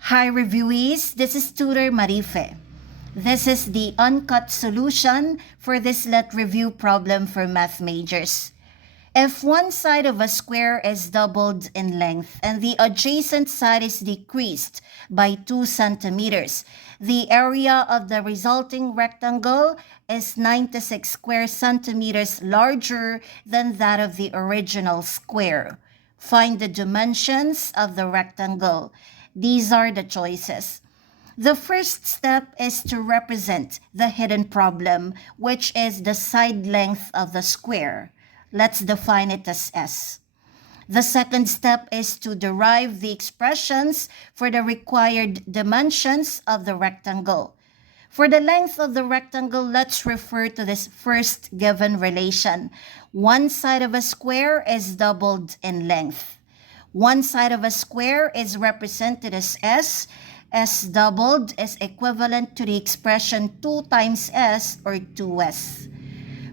Hi reviewees, this is Tutor Marife. This is the uncut solution for this let review problem for math majors. If one side of a square is doubled in length and the adjacent side is decreased by 2 centimeters, the area of the resulting rectangle is 96 square centimeters larger than that of the original square. Find the dimensions of the rectangle. These are the choices. The first step is to represent the hidden problem, which is the side length of the square. Let's define it as S. The second step is to derive the expressions for the required dimensions of the rectangle. For the length of the rectangle, let's refer to this first given relation. One side of a square is doubled in length. One side of a square is represented as S. S doubled is equivalent to the expression 2 times S or 2S.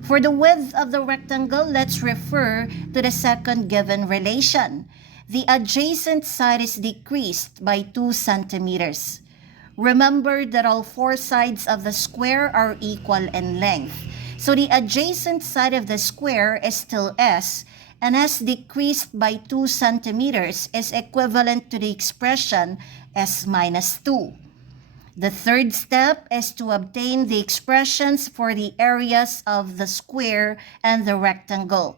For the width of the rectangle, let's refer to the second given relation. The adjacent side is decreased by 2 centimeters. Remember that all 4 sides of the square are equal in length. So the adjacent side of the square is still S, and S decreased by 2 centimeters is equivalent to the expression S minus 2. The third step is to obtain the expressions for the areas of the square and the rectangle.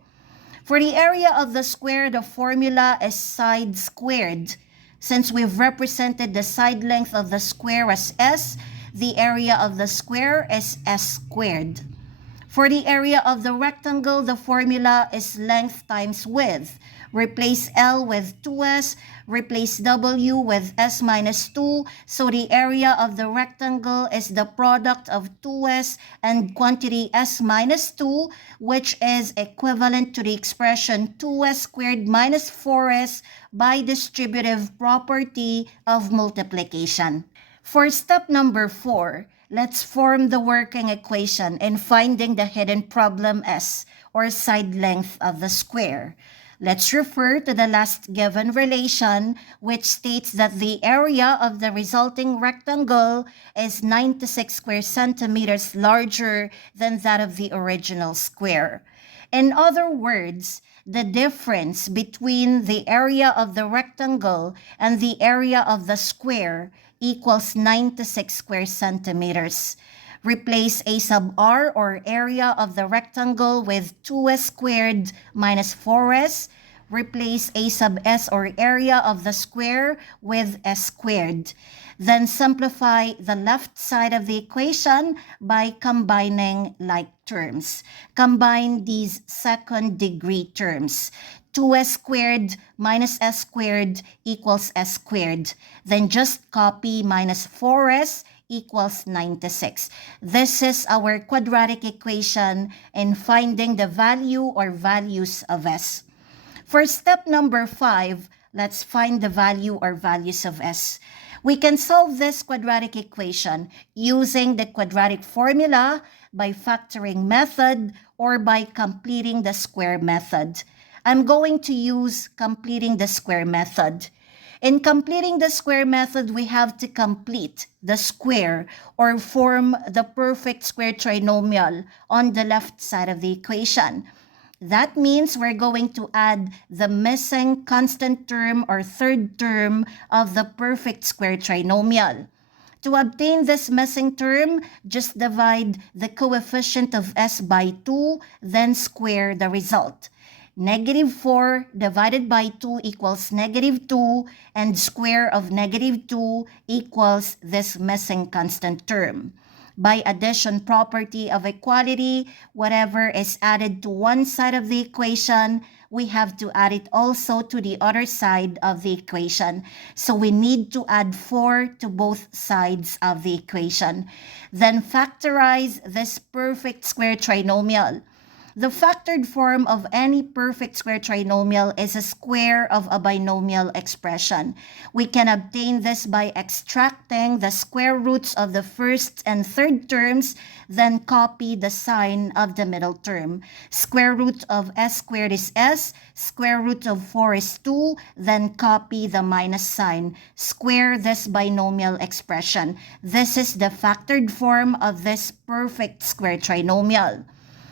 For the area of the square, the formula is side squared. Since we've represented the side length of the square as S, the area of the square is S squared. For the area of the rectangle, the formula is length times width. Replace L with 2S, replace W with S minus 2, so the area of the rectangle is the product of 2S and quantity S minus 2, which is equivalent to the expression 2S squared minus 4S by distributive property of multiplication. For step number 4, let's form the working equation in finding the hidden problem S, or side length of the square. Let's refer to the last given relation, which states that the area of the resulting rectangle is 96 square centimeters larger than that of the original square. In other words, the difference between the area of the rectangle and the area of the square equals 96 square centimeters. Replace A sub r, or area of the rectangle, with 2s squared minus 4s. Replace A sub s, or area of the square, with s squared. Then simplify the left side of the equation by combining like terms. Combine these second degree terms. 2s squared minus s squared equals s squared. Then just copy minus 4s equals 96. This is our quadratic equation in finding the value or values of S. For step number 5, let's find the value or values of S. We can solve this quadratic equation using the quadratic formula, by factoring method, or by completing the square method. I'm going to use completing the square method. In completing the square method, we have to complete the square or form the perfect square trinomial on the left side of the equation. That means we're going to add the missing constant term or third term of the perfect square trinomial. To obtain this missing term, just divide the coefficient of s by 2, then square the result. Negative 4 divided by 2 equals negative 2, and square of negative 2 equals this missing constant term. By addition property of equality, whatever is added to one side of the equation, we have to add it also to the other side of the equation. So we need to add 4 to both sides of the equation. Then factorize this perfect square trinomial. The factored form of any perfect square trinomial is a square of a binomial expression. We can obtain this by extracting the square roots of the first and third terms, then copy the sign of the middle term. Square root of s squared is s, square root of 4 is 2, then copy the minus sign. Square this binomial expression. This is the factored form of this perfect square trinomial.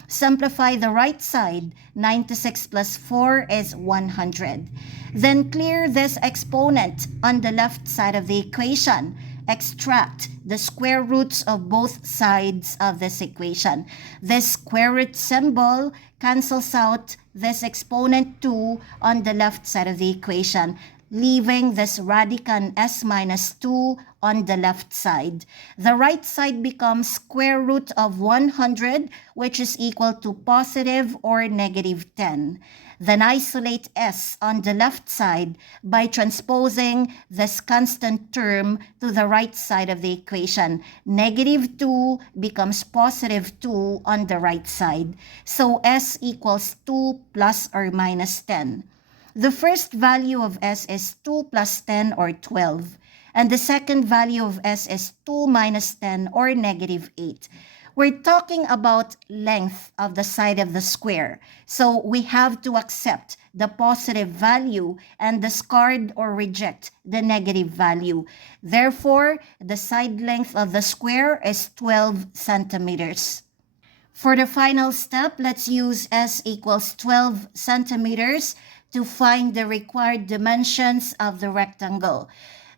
Simplify the right side. 96 plus 4 is 100. Then clear this exponent on the left side of the equation. Extract the square roots of both sides of this equation. This square root symbol cancels out this exponent 2 on the left side of the equation, leaving this radicand s minus 2 on the left side. The right side becomes square root of 100, which is equal to positive or negative 10. Then isolate s on the left side by transposing this constant term to the right side of the equation. Negative 2 becomes positive 2 on the right side. So s equals 2 plus or minus 10. The first value of s is 2 plus 10 or 12. And the second value of s is 2 minus 10 or negative 8. We're talking about length of the side of the square. So we have to accept the positive value and discard or reject the negative value. Therefore, the side length of the square is 12 centimeters. For the final step, let's use s equals 12 centimeters to find the required dimensions of the rectangle.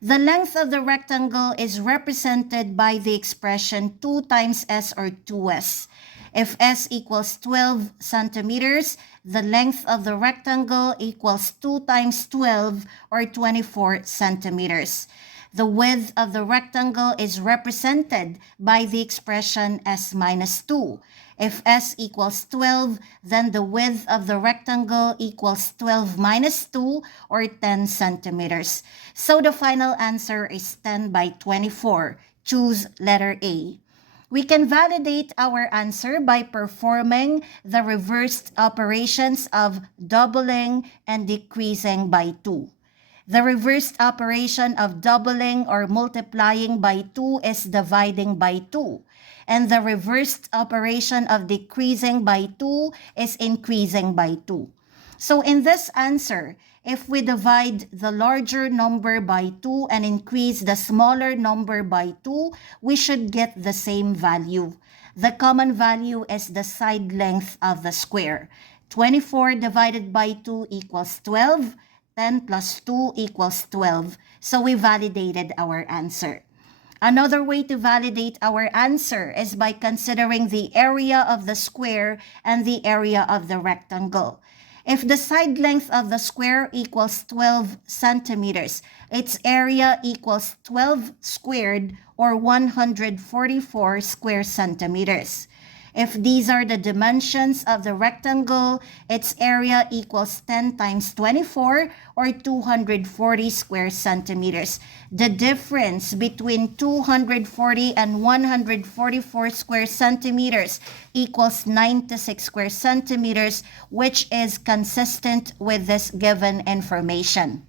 The length of the rectangle is represented by the expression 2 times s or 2s. If s equals 12 centimeters, the length of the rectangle equals 2 times 12 or 24 centimeters. The width of the rectangle is represented by the expression s minus 2. If s equals 12, then the width of the rectangle equals 12 minus 2 or 10 centimeters. So the final answer is 10 by 24. Choose letter A. We can validate our answer by performing the reversed operations of doubling and decreasing by 2. The reversed operation of doubling or multiplying by 2 is dividing by 2. And the reversed operation of decreasing by 2 is increasing by 2. So in this answer, if we divide the larger number by 2 and increase the smaller number by 2, we should get the same value. The common value is the side length of the square. 24 divided by 2 equals 12. 10 plus 2 equals 12. So we validated our answer. Another way to validate our answer is by considering the area of the square and the area of the rectangle. If the side length of the square equals 12 centimeters, its area equals 12 squared or 144 square centimeters. If these are the dimensions of the rectangle, its area equals 10 times 24 or 240 square centimeters. The difference between 240 and 144 square centimeters equals 96 square centimeters, which is consistent with this given information.